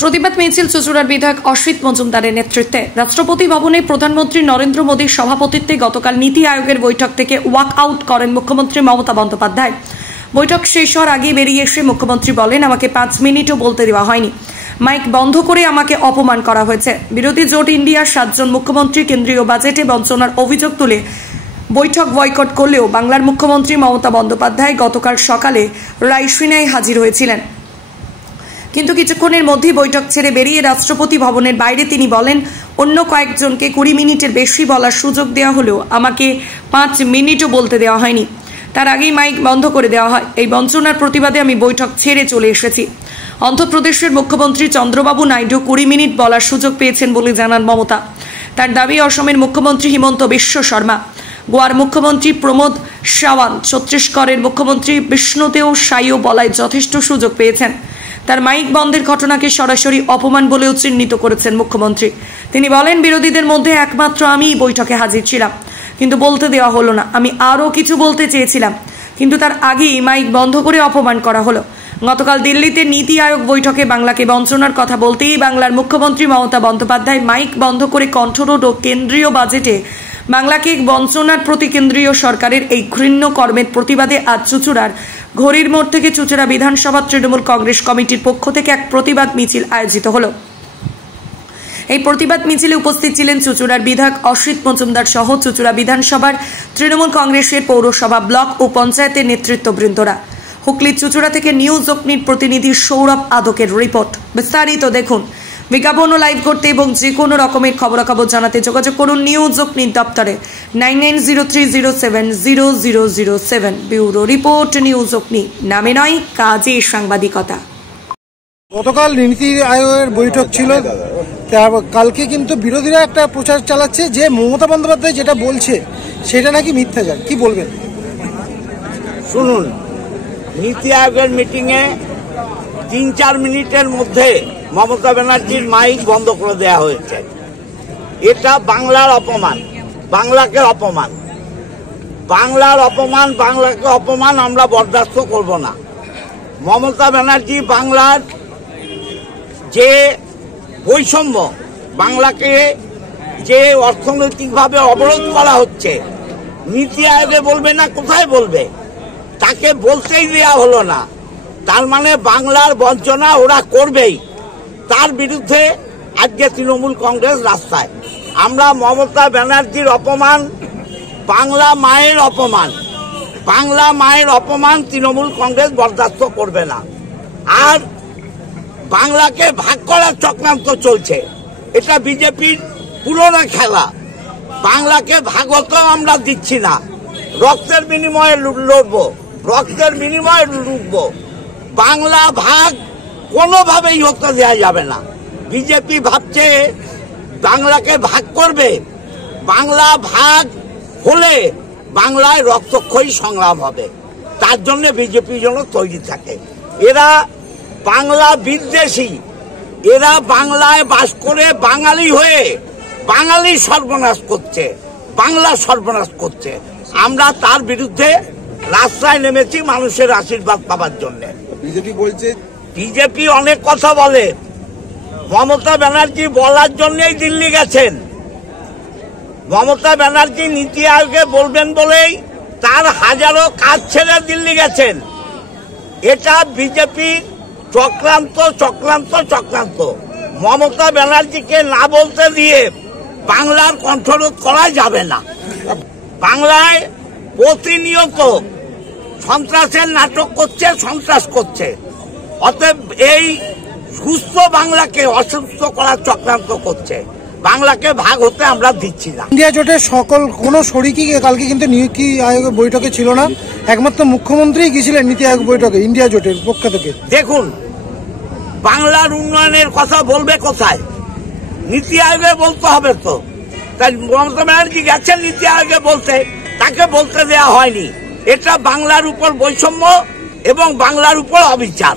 প্রতিবাদ মিছিল চুঁচুড়ার বিধায়ক অসিত মজুমদারের নেতৃত্বে রাষ্ট্রপতি ভবনে প্রধানমন্ত্রী নরেন্দ্র মোদীর সভাপতিত্বে গতকাল নীতি আয়োগের বৈঠক থেকে ওয়াক আউট করেন মুখ্যমন্ত্রী মমতা বন্দ্যোপাধ্যায়। বৈঠক শেষ হওয়ার আগে বেরিয়ে এসে মুখ্যমন্ত্রী বলেন, আমাকে 5 মিনিটও বলতে দেওয়া হয়নি, মাইক বন্ধ করে আমাকে অপমান করা হয়েছে। বিরোধী জোট ইন্ডিয়ার 7 জন মুখ্যমন্ত্রী কেন্দ্রীয় বাজেটে বঞ্চনার অভিযোগ তুলে বৈঠক বয়কট করলেও বাংলার মুখ্যমন্ত্রী মমতা বন্দ্যোপাধ্যায় গতকাল সকালে রাইসিনায় হাজির হয়েছিলেন। কিন্তু কিছুক্ষণের মধ্যেই বৈঠক ছেড়ে বেরিয়ে রাষ্ট্রপতি ভবনের বাইরে তিনি বলেন, অন্য কয়েকজনকে 20 মিনিটের বেশি বলার সুযোগ দেওয়া হলেও আমাকে 5 মিনিটও বলতে দেওয়া হয়নি। তার আগেই মাইক বন্ধ করে দেওয়া হয়। এই বঞ্চনার প্রতিবাদে আমি বৈঠক ছেড়ে চলে এসেছি। অন্ধ্রপ্রদেশের মুখ্যমন্ত্রী চন্দ্রবাবু নাইডু 20 মিনিট বলার সুযোগ পেয়েছেন বলে জানান মমতা। তার দাবি, অসমের মুখ্যমন্ত্রী হিমন্ত বিশ্ব শর্মা, গোয়ার মুখ্যমন্ত্রী প্রমোদ সাওয়ান্ত, ছত্তিশগড়ের মুখ্যমন্ত্রী বিষ্ণুদেও সাইও বলায় যথেষ্ট সুযোগ পেয়েছেন। তার মাইক বন্ধের ঘটনাকে সরাসরি অপমান বলেও চিহ্নিত করেছেন মুখ্যমন্ত্রী। তিনি বলেন, বিরোধীদের মধ্যে একমাত্র আমিই বৈঠকে হাজির ছিলাম, কিন্তু বলতে দেওয়া হলো না। আমি আরও কিছু বলতে চেয়েছিলাম, কিন্তু তার আগেই মাইক বন্ধ করে অপমান করা হলো। গতকাল দিল্লিতে নীতি আয়োগ বৈঠকে বাংলাকে বঞ্চনার কথা বলতেই বাংলার মুখ্যমন্ত্রী মমতা বন্দ্যোপাধ্যায় মাইক বন্ধ করে কণ্ঠরোধ ও কেন্দ্রীয় বাজেটে বাংলাকে বঞ্চনার প্রতি কেন্দ্রীয় সরকারের এই ঘৃণ্য কর্মের প্রতিবাদে আজ চুঁচুড়ার ঘড়ির মোড় থেকে চুঁচুড়া বিধানসভা তৃণমূল কংগ্রেস কমিটির পক্ষ থেকে এক প্রতিবাদ মিছিল আয়োজিত হলো। এই প্রতিবাদ মিছিলে উপস্থিত ছিলেন চুঁচুড়ার বিধায়ক অসিত মজুমদার সহ চুঁচুড়া বিধানসভার তৃণমূল কংগ্রেসের পৌরসভা, ব্লক ও পঞ্চায়েতের নেতৃত্ববৃন্দরা। হুগলি চুঁচুড়া থেকে নিউজ অগ্নির প্রতিনিধি সৌরভ আদকের রিপোর্ট। বিস্তারিত দেখুন। বিজ্ঞাপন ও লাইভ করতে এবং যে কোনো রকমের খবরাখবর জানাতে যোগাযোগ করুন নিউজ অগ্নির দপ্তরে 9903070007। ব্যুরো রিপোর্ট, নিউজ অগ্নি। নামে নয়, কাজে সাংবাদিকতা। গতকাল নীতি আয়োগের বৈঠক ছিল, কালকে কিন্তু বিরোধীরা একটা প্রচার চালাচ্ছে যে মমতা বন্দ্যোপাধ্যায় যেটা বলছে সেটা নাকি মিথ্যাচার। কি বলবেন? শুনুন, নীতি আয়োগের মিটিংয়ে 3-4 মিনিটের মধ্যে মমতা ব্যানার্জির মাইক বন্ধ করে দেওয়া হয়েছে। এটা বাংলার অপমান, বাংলাকে অপমান, বাংলার অপমান, বাংলাকে অপমান আমরা বরদাস্ত করব না। মমতা ব্যানার্জি বাংলার যে বৈষম্য, বাংলাকে যে অর্থনৈতিকভাবে অবরোধ করা হচ্ছে, নীতি আয়োগে বলবে না, কোথায় বলবে? তাকে বলতেই দেওয়া হলো না। তার মানে বাংলার বঞ্চনা ওরা করবেই। তার বিরুদ্ধে আজকে তৃণমূল কংগ্রেস রাস্তায়। আমরা মমতা ব্যানার্জির অপমান, বাংলা মায়ের অপমান, বাংলা মায়ের অপমান তৃণমূল কংগ্রেস বরদাস্ত করবে না। আর বাংলাকে ভাগ করার চক্রান্ত চলছে, এটা বিজেপির পুরনো খেলা। বাংলাকে ভাগ হতেও আমরা দিচ্ছি না। রক্তের বিনিময়ে লড়বো, রক্তের বিনিময়ে লুটবো। বাংলা ভাগ কোনোভাবেই হতে দেওয়া যাবে না। বিজেপি ভাবছে বাংলাকে ভাগ করবে। বাংলা ভাগ হলে বাংলায় রক্তক্ষয়ী সংগ্রাম হবে। তার জন্য বিজেপি যেন তৈরি থাকে। এরা বাংলা বিদ্বেষী, এরা বাংলায় বাস করে বাঙালি হয়ে বাঙালি সর্বনাশ করছে, বাংলা সর্বনাশ করছে। আমরা তার বিরুদ্ধে রাস্তায় নেমেছি মানুষের আশীর্বাদ পাওয়ার জন্য। বিজেপি বলছে, বিজেপি অনেক কথা বলে। মমতা ব্যানার্জি বলার জন্যই দিল্লি গেছেন। মমতা ব্যানার্জি নীতি আয়োগে বলবেন বলেই তার হাজারো কাজ ছেড়ে দিল্লি গেছেন। এটা বিজেপি চক্রান্ত, চক্রান্ত, চক্রান্ত। মমতা ব্যানার্জিকে না বলতে দিয়ে বাংলার কণ্ঠরোধ করা যাবে না। বাংলায় প্রতিনিয়ত সন্ত্রাসের নাটক করছে, সন্ত্রাস করছে। অতএব এই সুস্থ বাংলাকে অসুস্থ করার চক্রান্ত করছে। বাংলাকে ভাগ হতে আমরা দিচ্ছি না। ইন্ডিয়া জোটের সকল কোন শরিকই কালকে কিন্তু নীতি আয়োগের বৈঠকে ছিল না, একমাত্র মুখ্যমন্ত্রী গিয়েছিলেন নীতি আয়োগ বৈঠকে ইন্ডিয়া জোটের পক্ষ থেকে। দেখুন, বাংলার উন্নয়নের কথা বলবে কোথায়? নীতি আয়োগে বলতে হবে তো। তাই মমতা ব্যানার্জি গেছেন নীতি আয়োগে বলতে, তাকে বলতে দেওয়া হয়নি। এটা বাংলার উপর বৈষম্য এবং বাংলার উপর অবিচার।